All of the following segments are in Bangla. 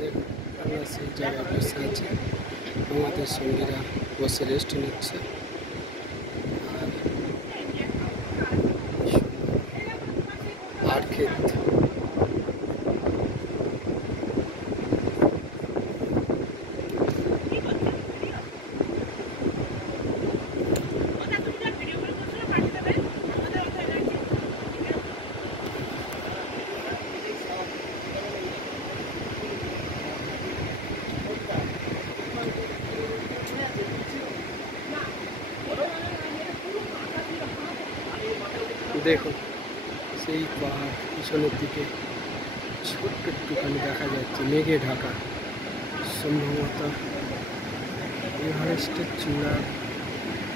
দেখুন আমরা সেই জায়গায় বসে আছি, আমাদের সঙ্গীরা বসে রেস্ট নিচ্ছে। আর ক্ষেত দেখুন, সেই পাহাড় পিছনের দিকে ছোট্ট একটুখানি দেখা যাচ্ছে, মেঘে ঢাকা। সম্ভবত এভারেস্টের চূড়ার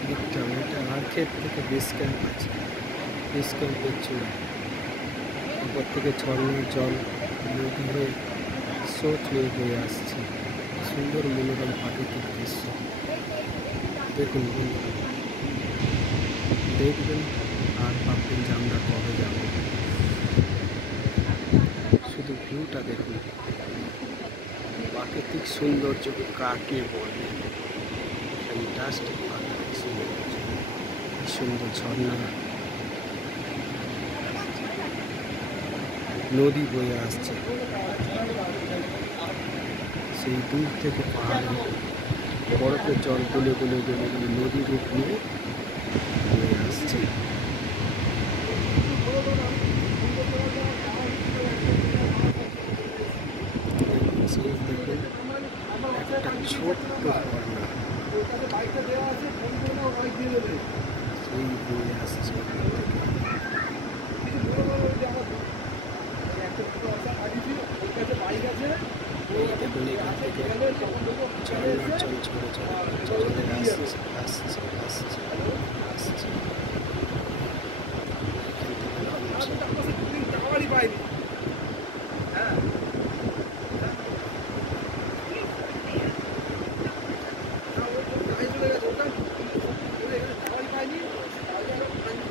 দিকটা, এটা আর ক্ষেত থেকে বেস ক্যাম্প আছে, বেস ক্যাম্পের চূড়া। উপর থেকে ঝর্ণার জল নদী হয়ে স্রোত হয়ে বয়ে আসছে। সুন্দর মনোরম প্রাকৃতিক দৃশ্য। দেখুন বন্ধুরা, দেখবেন আর ভাববেন যে আমরা কবে যাব। শুধু ভিউটা দেখুন, প্রাকৃতিক সৌন্দর্য কাকে বলে, ফ্যান্টাস্টিক প্রাকৃতিক সৌন্দর্য। সুন্দর ঝর্ণা, নদী বয়ে আসছে, সেই দূর থেকে পাহাড়ে বরফের জল গলে গলে গলে গলে নদীর রূপ নিয়ে বয়ে আসছে। একটা ছোট্ট ঝর্ণা সেই বয়ে আসছে। দেখুন এখান থেকে ঝর্ণার জল ঝরে ঝরে আসছে আসছে আসছে আসছে। এখান থেকে